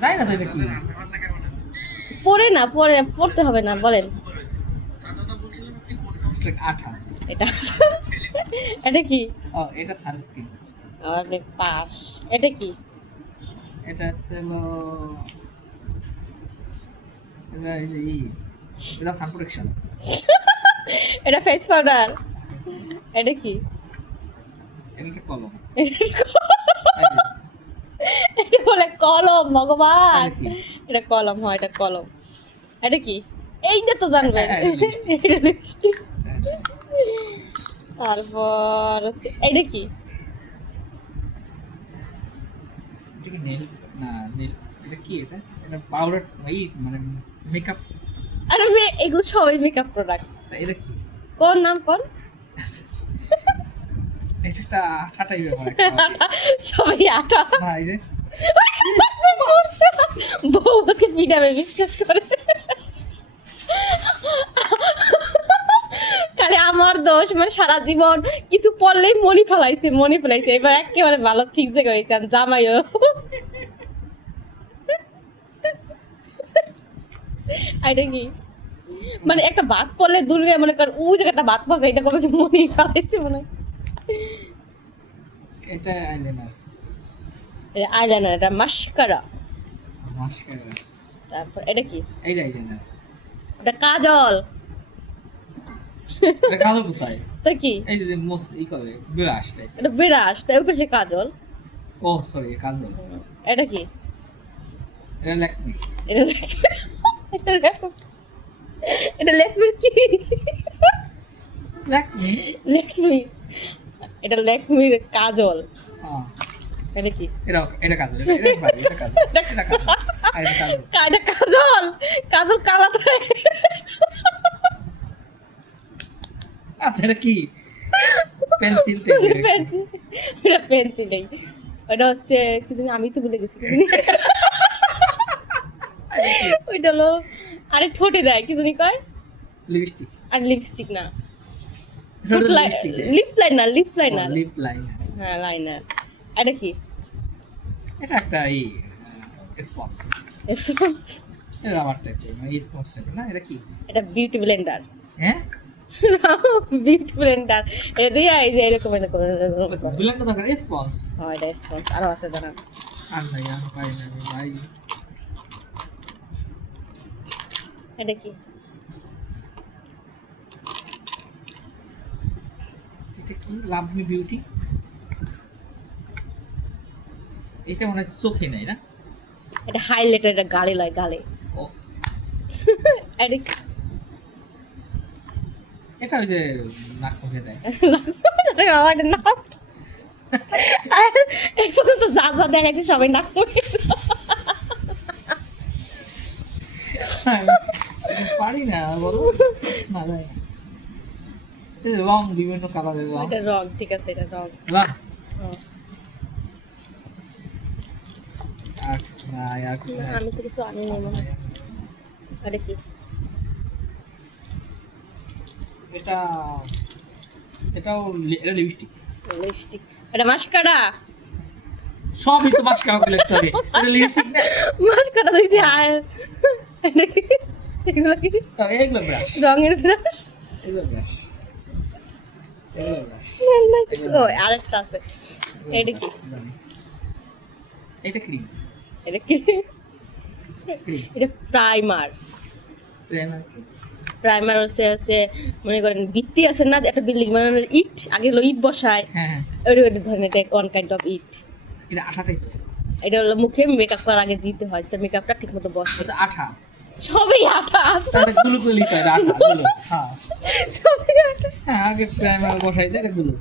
যাই না তো এটা কি পড়ে না, পড়তে হবে না, বলেন। আঠা। এটা এটা কি? ও এটা সানস্ক্রিন। আপনি পাস। এটা কি? এটা ছিল এটা এই যে এটা সান প্রোটেকশন। এটা ফেস পাউডার। এটা কি? এটা একটা কলম। এটা বলে কলম, ভগবান। এটা কি? এটা কলম, হয় এটা কলম। এটা কি? এইটা তো জানবেন। এটা লিপস্টিক। এটা লিপস্টিক। তারপর হচ্ছে এটা কি? এটা কি নেল না নেল এটা কি এটা এটা পাউডার এই মানে মেকআপ। আরে এগুলো সবই মেকআপ প্রোডাক্ট। এটা কি কোন নাম কোন? এটা একটা আঠা টাইপের হয় সবই আটা। না এই যে বউ আজকে পিটাবে বিশ্বাস করে। খালি আমার দোষ, মানে সারা জীবন কিছু পড়লেই মনি ফেলাইছে, এবার একেবারে ভালো ঠিক জায়গায় হয়েছে জামাইও। এটা কি? মানে একটা ভাত পড়লে দুর্গে মনে কর ওই জায়গাটা ভাত পড়ছে, এটা কবে কি মনি ফেলাইছে মনে হয়। এটা আইলাইনার। এটা আইলাইনার, এটা মাস্কারা। মাস্কারা। তারপর এটা কি? এইটা আইলাইনার। এটা কাজল। এটা কাজল কোথায়? তো কি? এই যে মোস ই করে ব্রাশ টাইপ। এটা বিরাস, তাই ওই পাশে কাজল। ও সরি কাজল। এটা কি? এটা ল্যাকমি। এটা এটা লেকমির কি? ল্যাকমি। লেকমি। এটা লেকমির কাজল। হ্যাঁ এটা কি? এটা কাজল। এটা বাড়ি এটা কাজল। এটা কাজল। আর এটা কাজল। এটা কাজল। কাজল কালা তো। আচ্ছা এটা কি পেন্সিল টাইপের। পেন্সিল। এটা পেন্সিল নেই, ওটা হচ্ছে কি জানি, আমি তো ভুলে গেছি কি জানি। ওইটা হলো আরে ঠোঁটে দেয় কি জানি কয়, লিপস্টিক। আর লিপস্টিক না, lipstick lip liner, lip liner. Lip liner. হ্যাঁ লাইনার। এটা কি? এটা একটা এই স্পঞ্জ। এটা আমার টাইপের মানে স্পঞ্জ টাইপের না এটা কি? এটা বিউটি ব্লেন্ডার। হ্যাঁ বিউটি ব্লেন্ডার। এটা দিয়ে এই যে এরকম এরকম ব্লেন্ডার দরকার স্পঞ্জ। হয়, এটা স্পঞ্জ। আরো আছে জানা। আর নাই আমি পাই না রে ভাই। এটা কি? এটা কি লাভলি বিউটি। এটা মনে হয় চোখে নাই না। এটা হাইলাইটার, এটা গালে লয়, গালে। ও এটা কি? এটা ওই যে নাক মুখে দেয়। আমার নাম এই পর্যন্ত যা যা দেখাচ্ছি সবাই নাক মুখে। এটা পারি না বলো না ভাই। এই রং বিভিন্ন কালারের রং। এটা রং, ঠিক আছে, এটা রং। বাহ হুম। আর কিছু নাই আর কিছু নাই। আমি তো কিছু আনি নেই মনে হয়। এটা কি? এটা এটাও এটা লিপস্টিক। লিপস্টিক। এটা মাস্কারা। সবই তো মাস্কারা কালেক্ট করে। এটা লিপস্টিক না। মাস্কারা দিয়েছি আর এটা কি? এগুলো কি? এগুলো ব্রাশ। রঙের ব্রাশ। এগুলো ব্রাশ। এগুলো ব্রাশ। ও আরেকটা আছে। এটা কি? এটা ক্রিম। এটা কি? ক্রিম। এটা প্রাইমার। প্রাইমার। প্রাইমার হচ্ছে মনে করেন ভিত্তি আছে না, একটা বিল্ডিং মানে ইট, আগে হলো ইট বসায়, হ্যাঁ হ্যাঁ ওই ধরেন এটা ওয়ান কাইন্ড অফ ইট। এটা আঠা টাইপের। এটা হলো মুখে মেকআপ করার আগে দিতে হয়, যাতে মেকআপটা ঠিক মতো বসে। এটা আঠা। সবই আঠা আছে। তাহলে গুলো গুলি করে আঠা গুলো। হ্যাঁ সবই আঠা। হ্যাঁ আগে প্রাইমার বসাই দেয় এটা গুলো।